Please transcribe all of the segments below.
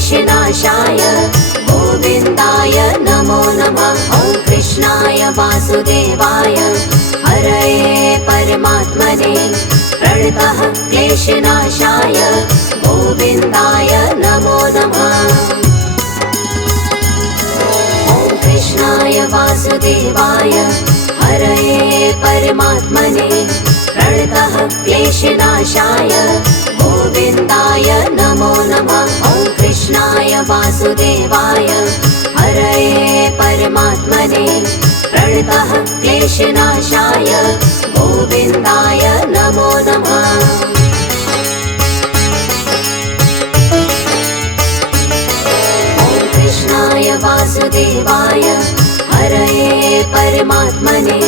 क्लेशनाशाय गोविन्दाय नमो नमः। ॐ कृष्णाय वासुदेवाय हरये परमात्मने प्रणतः क्लेशनाशाय गोविन्दाय नमो नमः। ॐ कृष्णाय वासुदेवाय हरये परमात्मने प्रणतः क्लेशनाशाय गोविन्दाय नमो नमः। ॐ कृष्णाय वासुदेवाय हरये परमात्मने प्रणतः क्लेशनाशाय गोविन्दाय नमो नमः। ॐ कृष्णाय वासुदेवाय हरये परमात्मने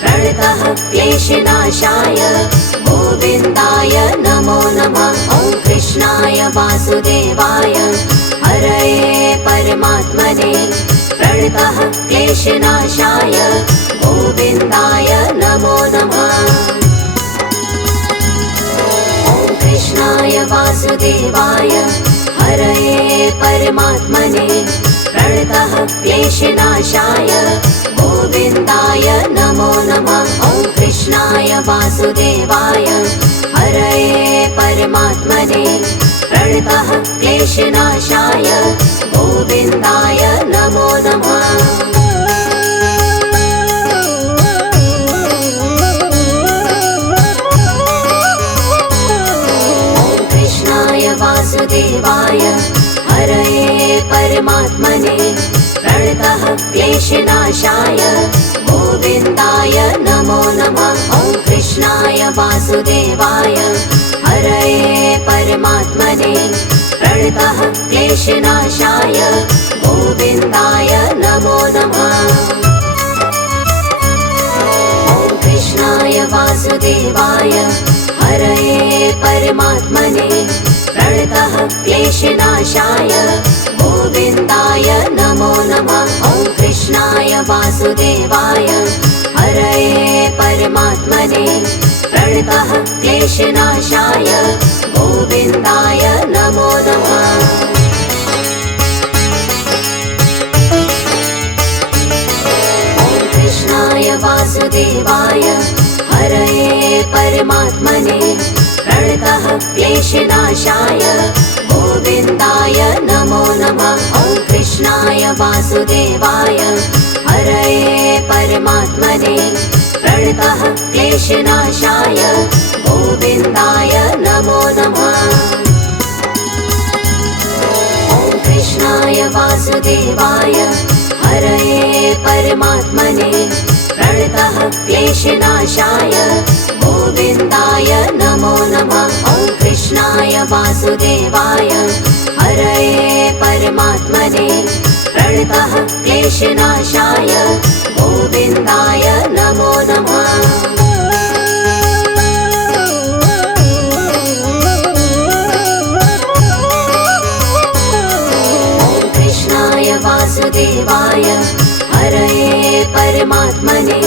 प्रणतः क्लेशनाशाय गोविन्दाय नमो नमः। ॐ कृष्णाय वासुदेवाय हरये परमात्मने प्रणतः क्लेशनाशाय गोविन्दाय नमो नमः। ॐ कृष्णाय वासुदेवाय हरये परमात्मने प्रणतः क्लेशनाशाय गोविन्दाय नमो नमः। ॐ कृष्णाय वासुदेवाय हरये परमात्मने प्रणतः क्लेशनाशाय गोविन्दाय नमो नमः। ॐ कृष्णाय वासुदेवाय हरये परमात्मने प्रणतः क्लेशनाशाय गोविन्दाय नमो नमः। ॐ कृष्णाय वासुदेवाय हरये परमात्मने प्रणतः क्लेशनाशाय गोविन्दाय नमो नमः। ॐ कृष्णाय वासुदेवाय हरये परमात्मने प्रणतः क्लेशनाशाय गोविन्दाय नमो नमः। ॐ कृष्णाय वासुदेवाय हरये परमात्मने प्रणतः क्लेशनाशाय गोविन्दाय नमो नमः। ॐ कृष्णाय वासुदेवाय हरये परमात्मने प्रणतः क्लेशनाशाय गोविन्दाय नमो नमः। ॐ कृष्णाय वासुदेवाय हरये परमात्मने प्रणतः क्लेशनाशाय गोविन्दाय नमो नमः। ॐ कृष्णाय वासुदेवाय हरये परमात्मने प्रणतः क्लेशनाशाय गोविन्दाय नमो नमः। ॐ कृष्णाय वासुदेवाय हरये परमात्मने प्रणतः क्लेशनाशाय गोविन्दाय नमो नमः। ॐ कृष्णाय वासुदेवाय हरये परमात्मने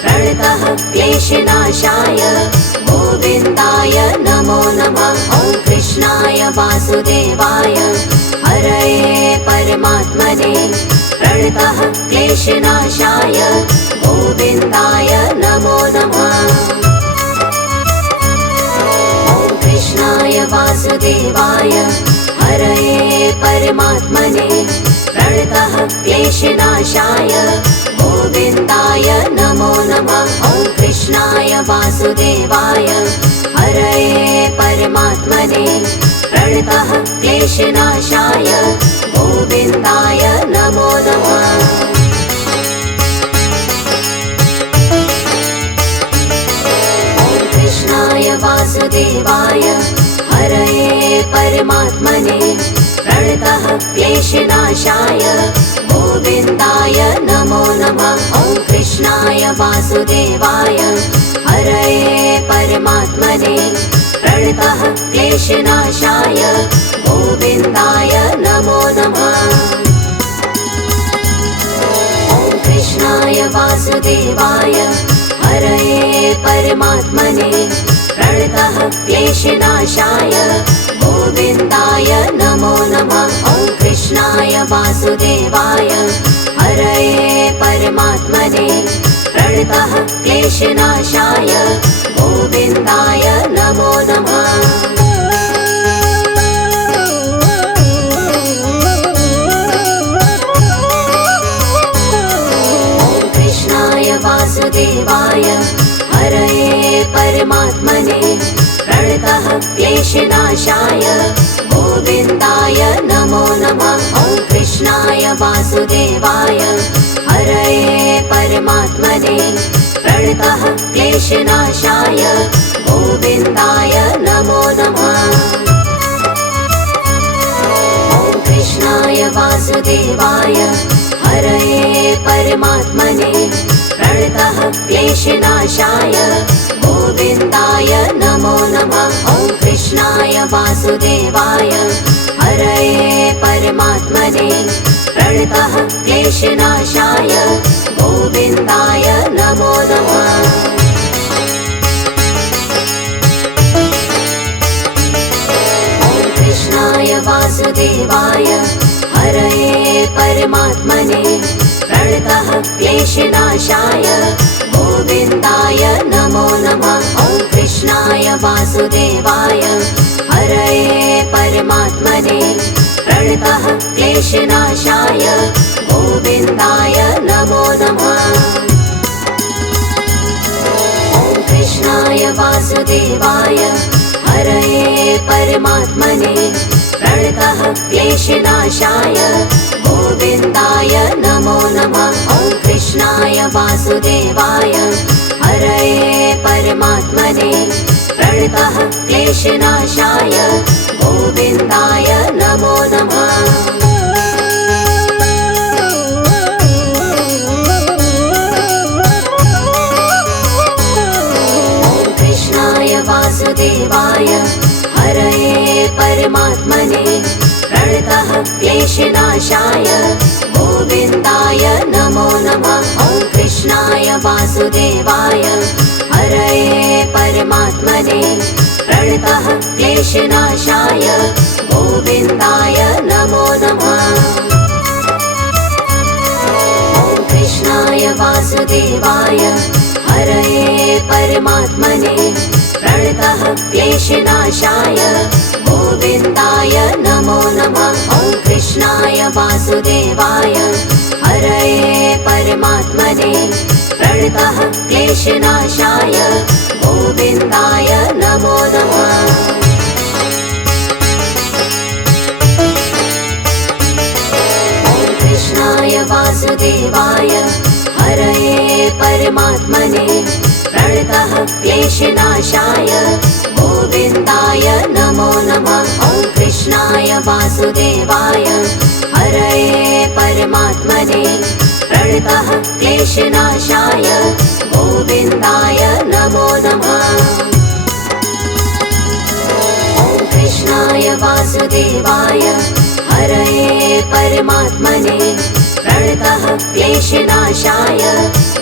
प्रणतः क्लेशनाशाय गोविन्दाय नमो नमः। ॐ कृष्णाय वासुदेवाय हरये परमात्मने प्रणतः क्लेशनाशाय गोविन्दाय नमो नमः। ॐ कृष्णाय वासुदेवाय हरये परमात्मने प्रणतः क्लेशनाशाय गोविन्दाय नमो नमः। ॐ कृष्णाय वासुदेवाय हरये परमात्मने प्रणतः क्लेशनाशाय गोविन्दाय नमो नमः। ॐ कृष्णाय वासुदेवाय हरये परमात्मने प्रणतः क्लेशनाशाय गोविन्दाय नमो नमः। ॐ कृष्णाय वासुदेवाय हरये परमात्मने प्रणतः क्लेशनाशाय गोविन्दाय नमो नमः। ॐ कृष्णाय वासुदेवाय हरये परमात्मने प्रणतः क्लेशनाशाय गोविन्दाय नमो नमः। वासुदेवाय हरये परमात्मने प्रणतः क्लेशनाशाय गोविन्दाय नमो नमः। वासुदेवाय हरये परमात्मने प्रणतः क्लेशनाशाय गोविन्दाय नमो नमः। ॐ कृष्णाय वासुदेवाय हरये परमात्मने प्रणतः क्लेशनाशाय गोविन्दाय नमो नमः। ॐ कृष्णाय वासुदेवाय हरये परमात्मने प्रणतः क्लेशनाशाय गोविन्दाय नमो नमः। ॐ कृष्णाय वासुदेवाय हरये परमात्मने प्रणतः क्लेशनाशाय गोविन्दाय नमो नमः। ॐ कृष्णाय वासुदेवाय हरये परमात्मने प्रणतः क्लेशनाशाय गोविन्दाय नमो नमः। ॐ कृष्णाय वासुदेवाय हरये परमात्मने प्रणतः क्लेशनाशाय गोविन्दाय नमो नमः। ॐ कृष्णाय वासुदेवाय हरये परमात्मने प्रणतः क्लेशनाशाय गोविन्दाय नमो नमः। ॐ कृष्णाय वासुदेवाय हरये परमात्मने प्रणतः क्लेशनाशाय गोविन्दाय नमो नमः। ॐ कृष्णाय वासुदेवाय हरये परमात्मने प्रणतः क्लेशनाशाय गोविन्दाय नमो नमः। ॐ कृष्णाय वासुदेवाय हरये परमात्मने प्रणतः क्लेशनाशाय गोविन्दाय नमो नमः। ॐ कृष्णाय वासुदेवाय हरये परमात्मने प्रणतः क्लेशनाशाय गोविन्दाय नमो नमः। ॐ कृष्णाय वासुदेवाय हरये परमात्मने प्रणतः क्लेशनाशाय गोविन्दाय नमो नमः। ॐ कृष्णाय वासुदेवाय हरये परमात्मने प्रणतः क्लेशनाशाय गोविन्दाय नमो नमः। ॐ कृष्णाय वासुदेवाय हरये परमात्मने प्रणतः क्लेशनाशाय गोविन्दाय नमो नमः। ॐ कृष्णाय वासुदेवाय हरये परमात्मने प्रणतः क्लेशनाशाय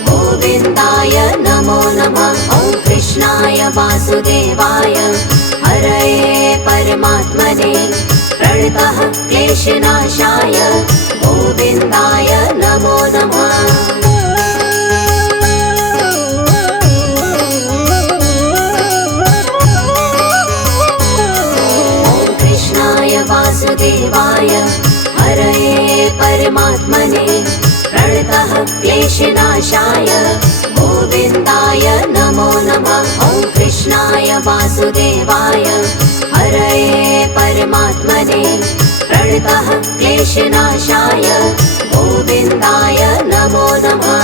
गोविन्दाय नमो नमः। ॐ कृष्णाय वासुदेवाय हरये परमात्मने प्रणतः क्लेशनाशाय गोविन्दाय नमो नमः। ॐ कृष्णाय वासुदेवाय हरये परमात्मने प्रणतः क्लेशनाशाय गोविन्दाय नमो नमः। ॐ कृष्णाय वासुदेवाय हरये परमात्मने प्रणतः क्लेशनाशाय गोविन्दाय नमो नमः।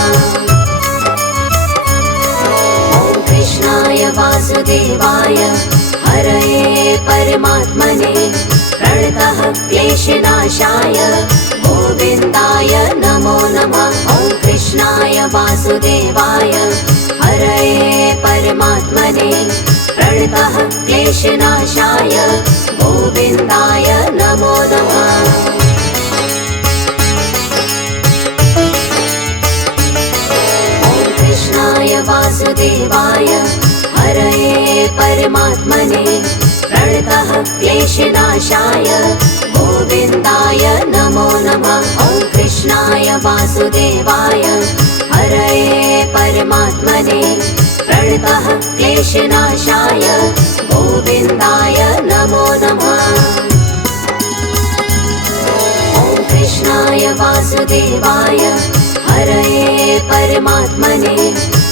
ॐ कृष्णाय वासुदेवाय हरये परमात्मने प्रणतः क्लेशनाशाय गोविन्दाय नमो नमः। ॐ कृष्णाय वासुदेवाय हरये परमात्मने प्रणतः क्लेशनाशाय गोविन्दाय नमो नमः। ॐ कृष्णाय वासुदेवाय हरये परमात्मने प्रणतः क्लेशनाशाय गोविन्दाय नमो नमः। वासुदेवाय हरये परमात्मने प्रणतः क्लेशनाशाय गोविन्दाय नमो नमः। ॐ कृष्णाय वासुदेवाय हरये परमात्मने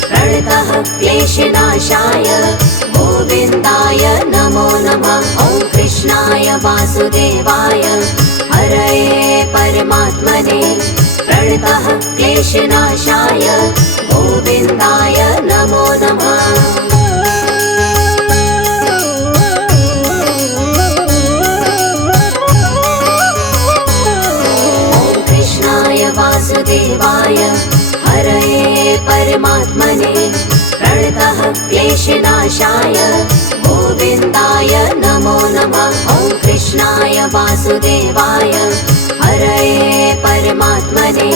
प्रणतः क्लेशनाशाय गोविन्दाय नमो नमः। ॐ कृष्णाय वासुदेवाय हरये परमात्मने प्रणतः क्लेशनाशाय गोविन्दाय नमो नमः। ॐ कृष्णाय वासुदेवाय हरये परमात्मने प्रणतः क्लेशनाशाय गोविन्दाय नमो नमः। ॐ कृष्णाय वासुदेवाय हरये परमात्मने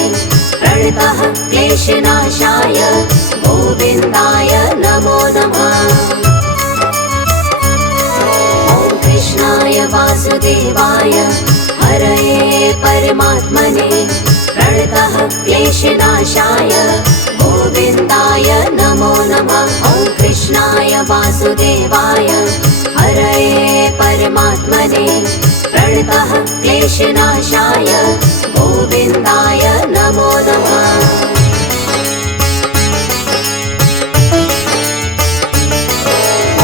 प्रणतः क्लेशनाशाय गोविन्दाय नमो नमः। ॐ कृष्णाय वासुदेवाय हरये परमात्मने प्रणतः क्लेशनाशाय गोविन्दाय नमो नमः। ॐ कृष्णाय वासुदेवाय हरये परमात्मने प्रणतः क्लेशनाशाय गोविन्दाय नमो नमः।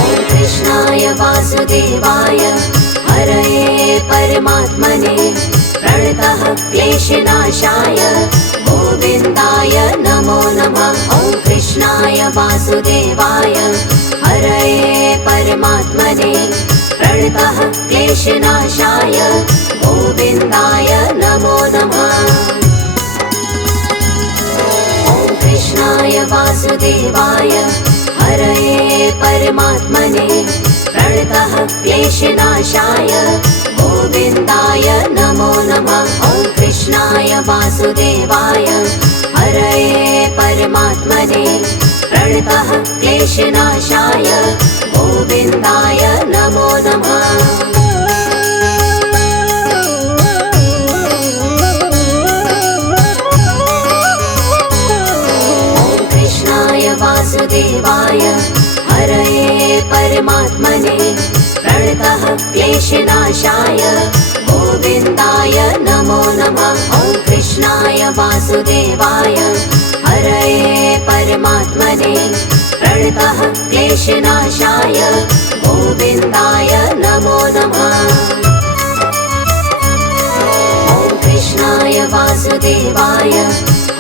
ॐ कृष्णाय वासुदेवाय हरये परमात्मने प्रणतः क्लेशनाशाय गोविन्दाय नमो नमः। ॐ कृष्णाय वासुदेवाय हरये परमात्मने प्रणतः क्लेशनाशाय गोविन्दाय नमो नमः। ॐ कृष्णाय वासुदेवाय हरये परमात्मने प्रणतः क्लेशनाशाय गोविन्दाय नमो नमः। ॐ कृष्णाय वासुदेवाय हरये परमात्मने प्रणतः क्लेशनाशाय गोविन्दाय नमो नमः। ॐ कृष्णाय वासुदेवाय हरये परमात्मने प्रणतः क्लेशनाशाय गोविन्दाय नमो नमः। ॐ कृष्णाय वासुदेवाय हरये परमात्मने प्रणतः क्लेशनाशाय गोविन्दाय नमो नमः। ॐ कृष्णाय वासुदेवाय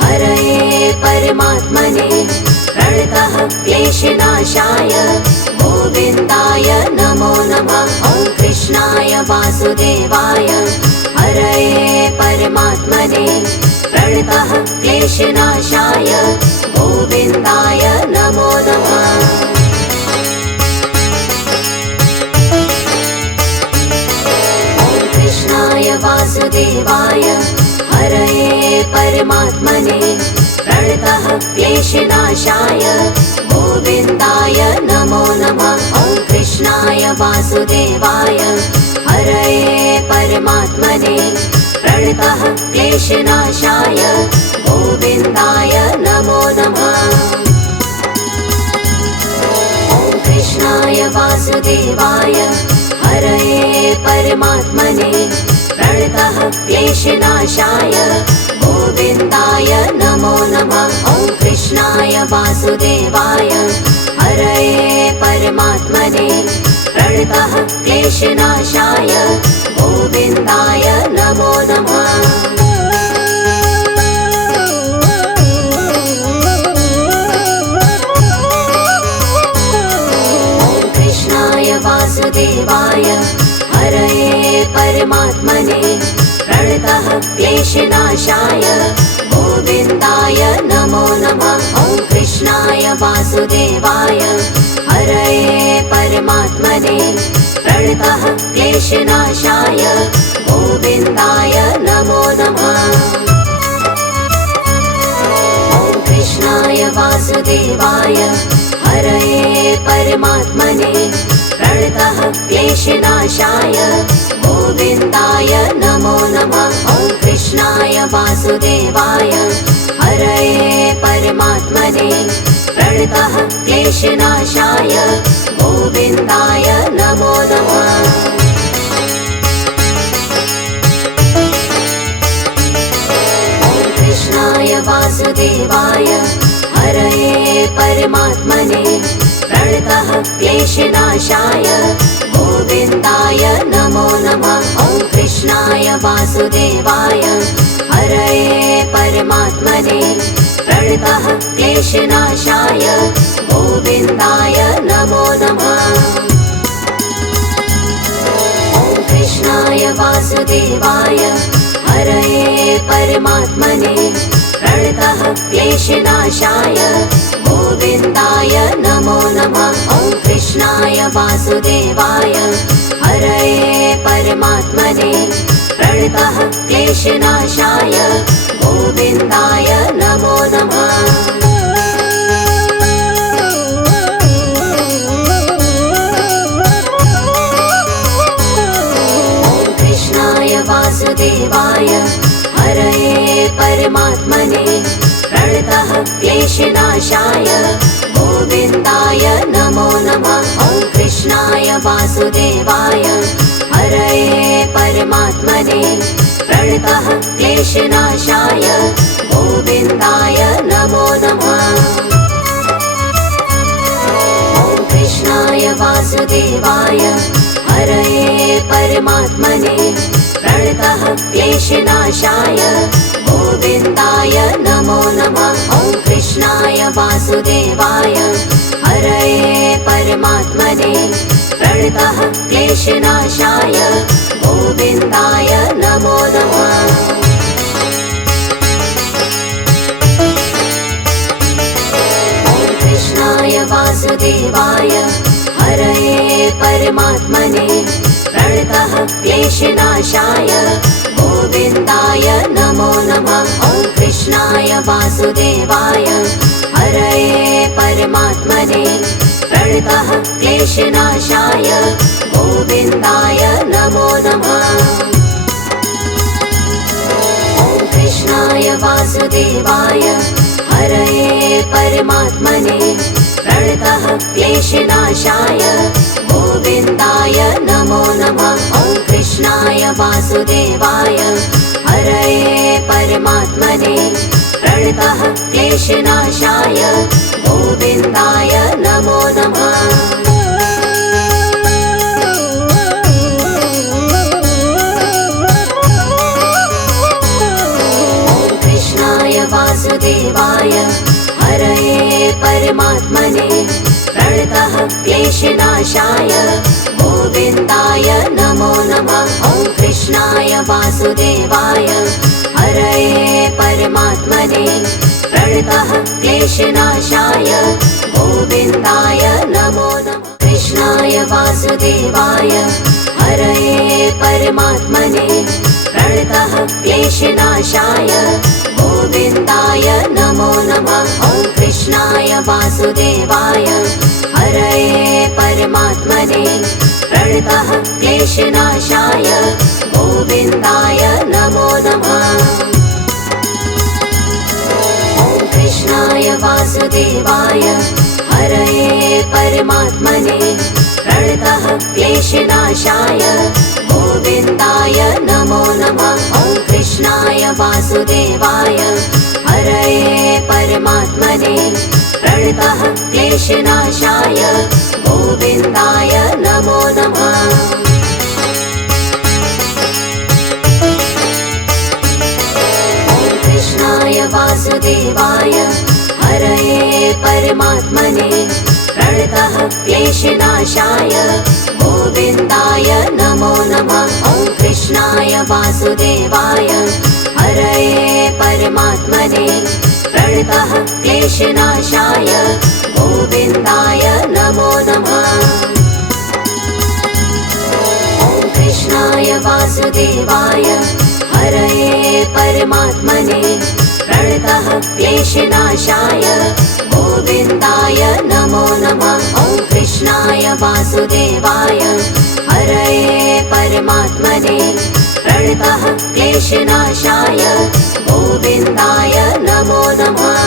हरये परमात्मने प्रणतः क्लेशनाशाय गोविन्दाय नमो नमः। ॐ कृष्णाय वासुदेवाय हरये परमात्मने प्रणतः क्लेशनाशाय गोविन्दाय नमो नमः। ॐ कृष्णाय वासुदेवाय हरये परमात्मने प्रणतः क्लेशनाशाय गोविन्दाय नमो नमः। ॐ कृष्णाय वासुदेवाय हरये परमात्मने प्रणतः क्लेशनाशाय गोविन्दाय नमो नमः। ॐ कृष्णाय वासुदेवाय हरये परमात्मने प्रणतः क्लेशनाशाय गोविन्दाय नमो नमः। ॐ कृष्णाय वासुदेवाय हरये परमात्मने प्रणतः क्लेशनाशाय गोविन्दाय नमो नमः। ॐ कृष्णाय वासुदेवाय हरये परमात्मने प्रणतः क्लेशनाशाय गोविन्दाय नमो नमः। ॐ कृष्णाय वासुदेवाय हरये परमात्मने प्रणतः क्लेशनाशाय गोविन्दाय नमो नमः। ॐ कृष्णाय वासुदेवाय हरये परमात्मने प्रणतः क्लेशनाशाय गोविन्दाय नमो नमः। ॐ कृष्णाय कृष्णाय वासुदेवाय हरये परमात्मने प्रणतः क्लेशनाशाय गोविन्दाय नमो नमः। कृष्णाय वासुदेवाय हरये परमात्मने प्रणतः क्लेशनाशाय गोविन्दाय नमो नमः। ॐ कृष्णाय वासुदेवाय हरये परमात्मने प्रणतः क्लेशनाशाय गोविन्दाय नमो नमः। ॐ कृष्णाय वासुदेवाय हरये परमात्मने प्रणतः क्लेशनाशाय गोविन्दाय नमो नमः। ॐ कृष्णाय वासुदेवाय हरये परमात्मने प्रणतः क्लेशनाशाय गोविन्दाय नमो नमः। वासुदेवाय हरये परमात्मने प्रणतः क्लेशनाशाय गोविन्दाय नमो नमः। ॐ कृष्णाय वासुदेवाय हरये परमात्मने प्रणतः क्लेशनाशाय गोविन्दाय नमो नमः। ॐ कृष्णाय वासुदेवाय हरये परमात्मने प्रणतः क्लेशनाशाय गोविन्दाय नमो नमः। ॐ कृष्णाय वासुदेवाय हरये परमात्मने प्रणतः क्लेशनाशाय गोविन्दाय नमो नमः। ॐ कृष्णाय वासुदेवाय हरये परमात्मने प्रणतः क्लेशनाशाय गोविन्दाय नमो नमः। ॐ कृष्णाय वासुदेवाय हरये परमात्मने प्रणतः क्लेशनाशाय गोविन्दाय नमो नमः। ॐ कृष्णाय वासुदेवाय हरये परमात्मने प्रणतः क्लेशनाशाय गोविन्दाय नमो नमः। ॐ कृष्णाय वासुदेवाय हरये परमात्मने प्रणतः क्लेशनाशाय गोविन्दाय नमो नमः। ॐ कृष्णाय वासुदेवाय हरये परमात्मने प्रणतः क्लेशनाशाय गोविन्दाय नमो नमः। ॐ कृष्णाय वासुदेवाय हरये परमात्मने प्रणतः क्लेशनाशाय गोविन्दाय नमो नमः। कृष्णाय वासुदेवाय हरये परमात्मने प्रणतः क्लेशनाशाय गोविन्दाय नमो नमः। ॐ कृष्णाय वासुदेवाय हरये परमात्मने प्रणतः क्लेशनाशाय गोविन्दाय नमो नमः। ॐ कृष्णाय वासुदेवाय हरये परमात्मने प्रणतः क्लेशनाशाय गोविन्दाय नमो नमः। ॐ कृष्णाय वासुदेवाय हरये परमात्मने प्रणतः क्लेशनाशाय गोविन्दाय नमो नमः। ॐ कृष्णाय वासुदेवाय हरये परमात्मने प्रणतः क्लेशनाशाय गोविन्दाय नमो नमः। ॐ कृष्णाय वासुदेवाय हरये परमात्मने प्रणतः क्लेशनाशाय गोविन्दाय नमो नमः। ॐ कृष्णाय वासुदेवाय हरये परमात्मने प्रणतः क्लेशनाशाय गोविन्दाय नमो नमः। ॐ कृष्णाय वासुदेवाय हरये परमात्मने प्रणतः क्लेशनाशाय गोविन्दाय नमो नमः।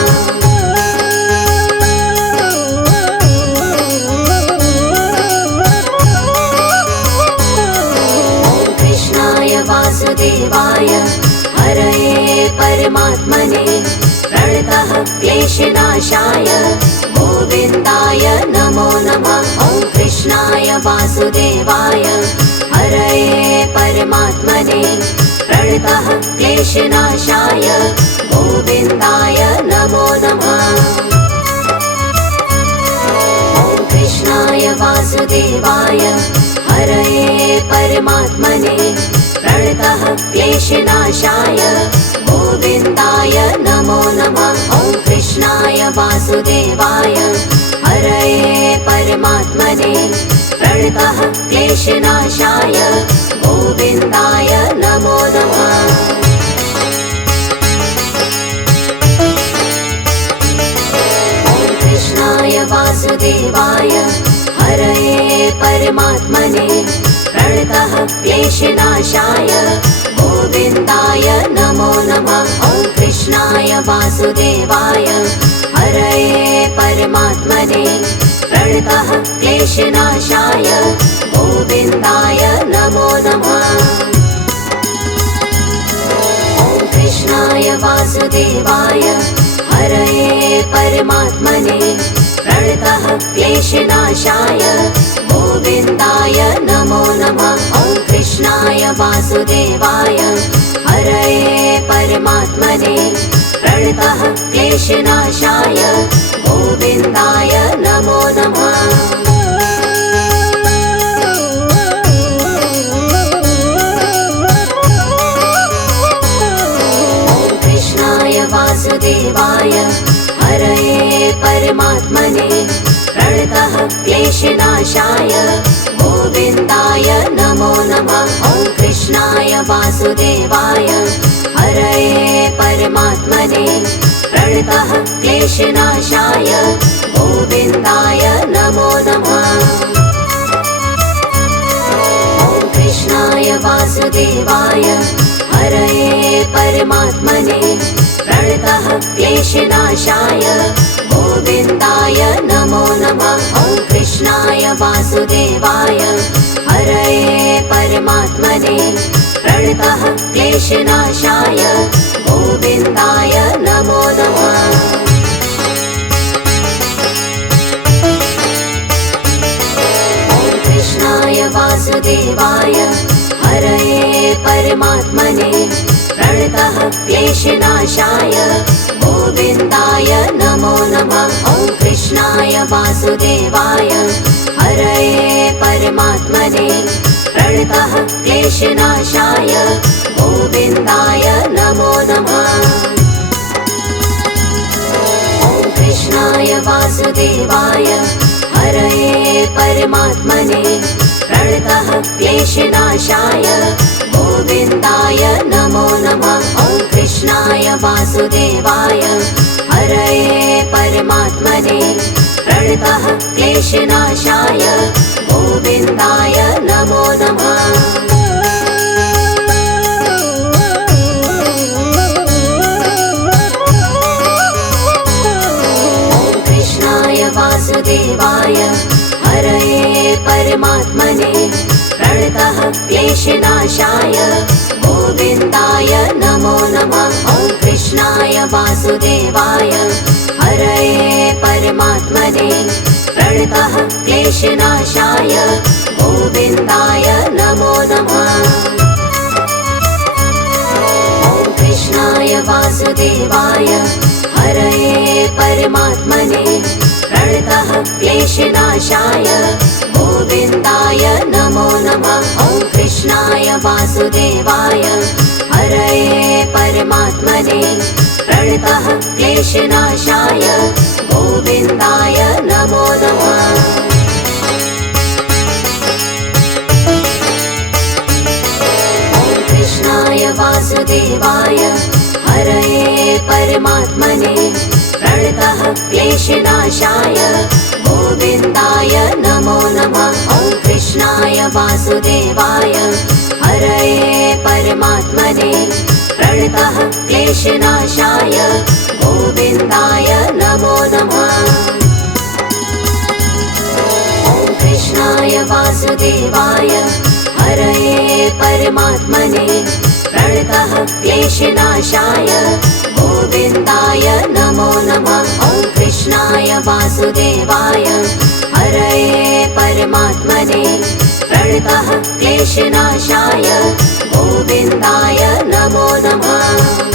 वासुदेवाय हरये परमात्मने प्रणतः क्लेशनाशाय गोविन्दाय नमो नमः। ॐ कृष्णाय वासुदेवाय हरये परमात्मने प्रणतः क्लेशनाशाय गोविन्दाय नमो नमः। ॐ कृष्णाय वासुदेवाय हरये परमात्मने प्रणतः क्लेशनाशाय गोविन्दाय नमो नमः। ॐ कृष्णाय वासुदेवाय हरये परमात्मने प्रणतः क्लेशनाशाय गोविन्दाय नमो नमः। ॐ कृष्णाय वासुदेवाय हरये परमात्मने प्रणतः क्लेशनाशाय गोविन्दाय नमो नमः। ॐ कृष्णाय वासुदेवाय हरये परमात्मने प्रणतः क्लेशनाशाय गोविन्दाय नमो नमः। ॐ कृष्णाय वासुदेवाय हरये परमात्मने प्रणतः क्लेशनाशाय गोविन्दाय नमो नमः। ॐ कृष्णाय वासुदेवाय हरये परमात्मने प्रणतः क्लेशनाशाय गोविन्दाय नमो नमः। ॐ कृष्णाय वासुदेवाय हरये परमात्मने प्रणतः क्लेशनाशाय गोविन्दाय नमो नमः। ॐ कृष्णाय वासुदेवाय हरये परमात्मने प्रणतः क्लेशनाशाय गोविन्दाय नमो नमः। ॐ कृष्णाय वासुदेवाय हरये परमात्मने प्रणतः क्लेशनाशाय गोविन्दाय नमो नमः। ॐ कृष्णाय वासुदेवाय हरये परमात्मने प्रणतः क्लेशनाशाय गोविन्दाय नमो नमः। ॐ कृष्णाय वासुदेवाय हरये परमात्मने प्रणतः क्लेशनाशाय गोविन्दाय नमो नमः। ॐ कृष्णाय वासुदेवाय हरये परमात्मने प्रणतः क्लेशनाशाय गोविन्दाय नमो नमः। ॐ कृष्णाय वासुदेवाय हरये परमात्मने प्रणतः क्लेशनाशाय गोविन्दाय नमो नमः। ॐ कृष्णाय वासुदेवाय हरये परमात्मने प्रणतः क्लेशनाशाय गोविन्दाय नमो नमः। ॐ कृष्णाय वासुदेवाय हरये परमात्मने प्रणतः क्लेशनाशाय गोविन्दाय नमो नमः। ॐ कृष्णाय वासुदेवाय हरये परमात्मने प्रणतः क्लेशनाशाय गोविन्दाय नमो नमः। ॐ कृष्णाय वासुदेवाय हरये परमात्मने प्रणतः क्लेशनाशाय गोविन्दाय नमो नमः। ॐ कृष्णाय वासुदेवाय हरये परमात्मने प्रणतः क्लेशनाशाय गोविन्दाय नमो नमः। ॐ कृष्णाय वासुदेवाय हरये परमात्मने प्रणतः क्लेशनाशाय गोविन्दाय नमो नमः। ॐ कृष्णाय वासुदेवाय हरये परमात्मने परमात्मने प्रणतः क्लेशनाशाय गोविन्दाय नमो नमः। ॐ कृष्णाय वासुदेवाय हरये परमात्मने प्रणतः क्लेशनाशाय गोविन्दाय नमो नमः। ॐ कृष्णाय वासुदेवाय हरये परमात्मने प्रणतः क्लेशनाशाय गोविन्दाय नमो नमः।